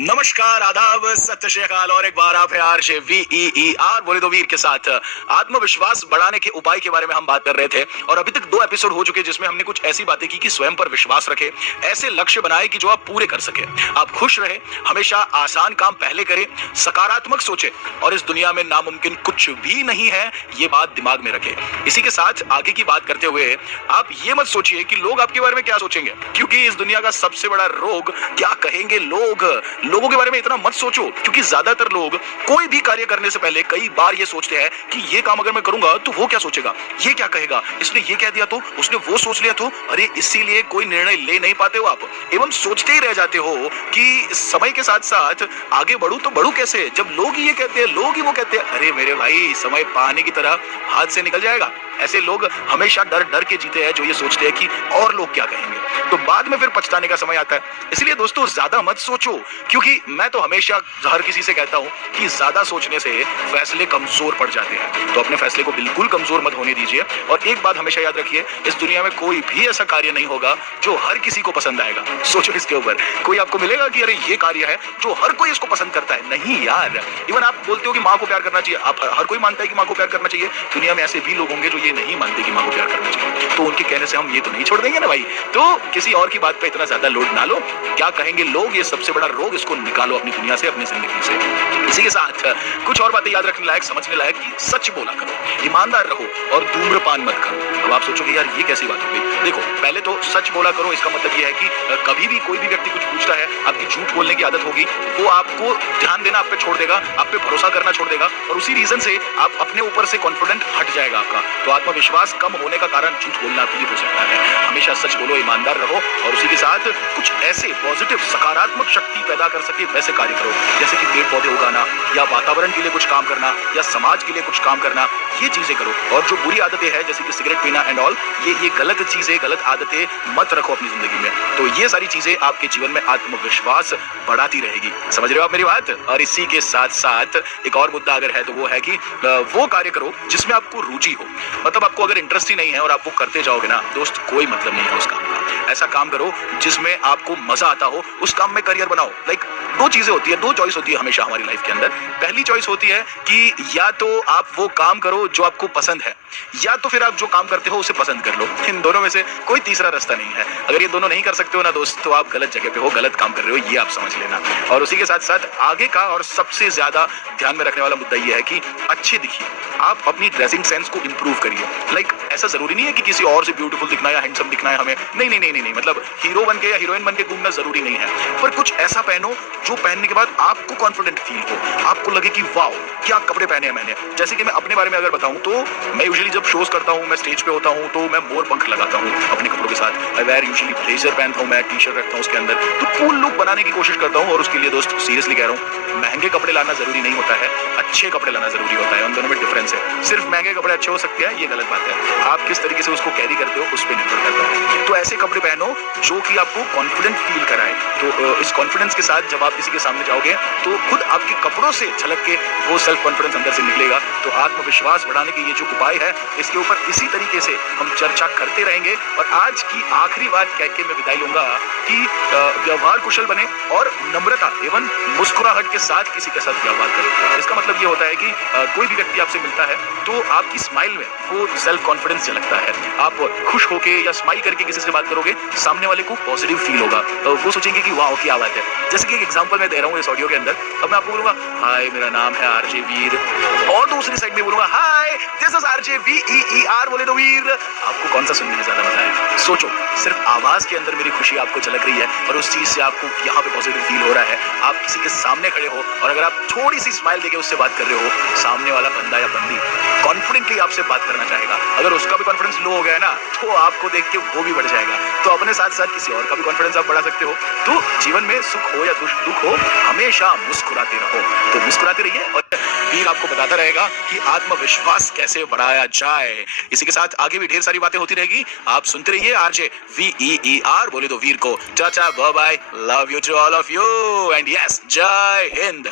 नमस्कार, आदाब, सत श्री अकाल और एक बार आप है आरजे वीईआर बोले तो वीर के साथ आत्मविश्वास बढ़ाने के उपाय के बारे में हम बात कर रहे थे। और अभी तक 2 एपिसोड हो चुके जिसमें हमने कुछ ऐसी बातें की कि स्वयं पर विश्वास रखें, ऐसे लक्ष्य बनाए कि जो आप पूरे कर सके, आप खुश रहे, हमेशा आसान काम पहले करें, सकारात्मक सोचे और इस दुनिया में नामुमकिन कुछ भी नहीं है, ये बात दिमाग में रखें। इसी के साथ आगे की बात करते हुए आप ये मत सोचिए कि लोग आपके बारे में क्या सोचेंगे, क्योंकि इस दुनिया का सबसे बड़ा रोग क्या कहेंगे लोग। लोगों के बारे में इतना मत सोचो, क्योंकि ज्यादातर लोग कोई भी कार्य करने से पहले कई बार ये सोचते हैं कि ये काम अगर मैं करूंगा तो वो क्या सोचेगा, ये क्या कहेगा, इसने ये कह दिया तो, उसने वो सोच लिया तो, अरे इसीलिए कोई निर्णय ले नहीं पाते हो आप, एवं सोचते ही रह जाते हो कि समय के साथ साथ आगे बढ़ूं तो बढ़ूं कैसे, जब लोग ही ये कहते हैं, लोग ही वो कहते हैं, अरे मेरे भाई समय पानी की तरह हाथ से निकल जाएगा। ऐसे लोग हमेशा डर डर के जीते हैं, जो ये सोचते हैं कि और लोग क्या कहेंगे, तो बाद में फिर पछताने का समय आता है। इसलिए दोस्तों ज्यादा मत सोचो, क्योंकि मैं तो हमेशा हर किसी से कहता हूं कि ज्यादा सोचने से फैसले कमजोर पड़ जाते हैं, तो अपने फैसले को बिल्कुल कमजोर मत होने दीजिए। और एक बात हमेशा याद रखिए, इस दुनिया में कोई भी ऐसा कार्य नहीं होगा जो हर किसी को पसंद आएगा। सोचो इसके ऊपर, कोई आपको मिलेगा कि अरे ये कार्य है जो हर कोई इसको पसंद करता है, नहीं यार। इवन आप बोलते हो कि माँ को प्यार करना चाहिए, आप हर कोई मानता है कि माँ को प्यार करना चाहिए, दुनिया में ऐसे भी लोग होंगे जो ये नहीं मानते कि माँ को प्यार करना चाहिए, तो उनके कहने से हम ये तो नहीं छोड़ देंगे ना भाई। तो किसी और की बात पे इतना ज्यादा लोड ना लो, क्या कहेंगे लोग, ये सबसे बड़ा रोग, इसको निकालो अपनी दुनिया से, अपनी जिंदगी से। इसी के साथ कुछ और बातें याद रखने लायक, समझने लायक कि सच बोला करो, ईमानदार रहो और धूम्रपान मत करो। अब आप सोचोगे यार ये कैसी बात हो गई। देखो, पहले तो सच बोला करो, इसका मतलब ये है कि कभी भी कोई भी व्यक्ति कुछ पूछता है, आपकी झूठ बोलने की आदत होगी, वो आपको ध्यान देना आप पे छोड़ देगा, आप पे भरोसा करना छोड़ देगा, और उसी रीजन से आप अपने ऊपर से कॉन्फिडेंट हट जाएगा आपका। तो आत्मविश्वास कम होने का कारण झूठ बोलना भी हो सकता है। हमेशा सच बोलो, ईमानदार रहो और उसी के साथ कुछ ऐसे पॉजिटिव सकारात्मक शक्ति पैदा कर सके वैसे कार्य करो, जैसे कि पेड़ पौधे उगाना, या वातावरण के लिए कुछ काम करना, या समाज के लिए कुछ काम करना, ये चीजें करो। और जो बुरी आदतें हैं जैसे कि सिगरेट पीना एंड ऑल, ये गलत चीजें, गलत आदतें मत रखो अपनी जिंदगी में। तो ये सारी चीजें आपके जीवन में आत्मविश्वास बढ़ाती रहेगी। समझ रहे हो आप मेरी बात। और इसी के साथ साथ एक और मुद्दा अगर है तो वो है कि वो कार्य करो जिसमें आपको रुचि हो। मतलब आपको अगर इंटरेस्ट ही नहीं है और आप वो करते जाओगे ना दोस्त, कोई मतलब नहीं है उस काम का। ऐसा काम करो जिसमें आपको मजा आता हो, उस काम में करियर बनाओ। लाइक 2 चीजें होती है, 2 चॉइस होती है हमेशा हमारी लाइफ के अंदर। पहली चॉइस होती है कि या तो आप वो काम करो जो आपको पसंद है, या तो फिर आप जो काम करते हो उसे पसंद कर लो। इन दोनों में से कोई तीसरा रास्ता नहीं है। अगर ये दोनों नहीं कर सकते हो ना दोस्त, तो आप गलत जगह पे हो, गलत काम कर रहे हो, ये आप समझ लेना। और उसी के साथ साथ आगे का और सबसे ज्यादा ध्यान में रखने वाला मुद्दा ये है कि अच्छे दिखिए, आप अपनी ड्रेसिंग सेंस को इंप्रूव करिए। लाइक ऐसा जरूरी नहीं है कि किसी और से ब्यूटीफुल दिखना है या हैंडसम दिखना है हमें, नहीं, मतलब हीरो बन के या हीरोइन बन के घूमना जरूरी नहीं है, पर कुछ ऐसा पहनो जो पहनने के बाद आपको कॉन्फिडेंट फील हो, आपको लगे कि वाओ क्या कपड़े पहने हैं मैंने। जैसे कि मैं अपने बारे में अगर बताऊं तो मैं यूजुअली जब शोज करता हूं, मैं स्टेज पे होता हूं, तो मैं मोर पंख लगाता हूं अपने कपड़ों के साथ। आई वेयर यूजुअली ब्लेजर पहनता हूं, मैं टी-शर्ट रखता हूं उसके अंदर, तो कूल लुक बनाने की कोशिश करता हूं। और उसके लिए दोस्त सीरियसली कह रहा हूं, महंगे कपड़े लाना जरूरी नहीं होता है, अच्छे कपड़े लाना जरूरी होता है। उन दोनों में डिफरेंस है। सिर्फ महंगे कपड़े अच्छे हो सकते हैं ये गलत बात है, आप किस तरीके से उसको कैरी करते हो उस पर निर्भर करता है। तो ऐसे कपड़े पहनो जो कि आपको कॉन्फिडेंट फील कराए। तो इस कॉन्फिडेंस के साथ जब आप किसी के सामने जाओगे तो खुद आपके कपड़ों से झलक के वो सेल्फ कॉन्फिडेंस अंदर से निकलेगा। तो आत्मविश्वास बढ़ाने के ये जो उपाय है, इसके ऊपर इसी तरीके से हम चर्चा करते रहेंगे। और आज की आखिरी बात कह के मैं विदाई लूंगा कि व्यवहार कुशल बने और नम्रता एवं मुस्कुराहट के साथ किसी के साथ व्यवहार करें। इसका मतलब ये होता है कि कोई भी व्यक्ति आपसे मिलता है तो आपकी स्माइल में वो सेल्फ कॉन्फिडेंस झलकता है। आप खुश होके या स्माइल करके किसी से बात करोगे, सामने वाले को पॉजिटिव फील होगा, वो सोचेंगे कि वाह क्या बात है। जैसे कि एक एग्जांपल मैं दे रहा हूँ इस ऑडियो के अंदर। अब मैं आपको बोलूंगा हाय मेरा नाम है आरजे वीर, और दूसरी साइड में बोलूंगा हाय दिस इज आरजे वीईआर बोले तो वीर। आपको कौन सा सुनने में ज्यादा मजा है? सोचो, सिर्फ आवाज के अंदर मेरी खुशी आपको झलक रही है और उस चीज से आपको यहाँ पे पॉजिटिव फील हो रहा है। आप किसी के सामने खड़े हो और अगर आप थोड़ी सी स्माइल देके उससे बात कर रहे हो, सामने वाला बंदा या बंदी कॉन्फिडेंटली आपसे बात करना चाहेगा। अगर उसका भी कॉन्फिडेंस लो हो गया ना, तो आपको देख के वो भी बढ़ जाएगा। तो अपने साथ साथ किसी और का भी कॉन्फिडेंस आप बढ़ा सकते हो। तो जीवन में सुख हो या दुख हो, हमेशा मुस्कुराते रहो। तो मुस्कुराते रहिए और वीर आपको बताता रहेगा कि आत्मविश्वास कैसे बढ़ाया जाए। इसी के साथ आगे भी ढेर सारी बातें होती रहेगी। आप सुनते रहिए आरजे वीईआर बोले तो वीर को। Tata, bye bye, love you to all of you and yes, जय हिंद।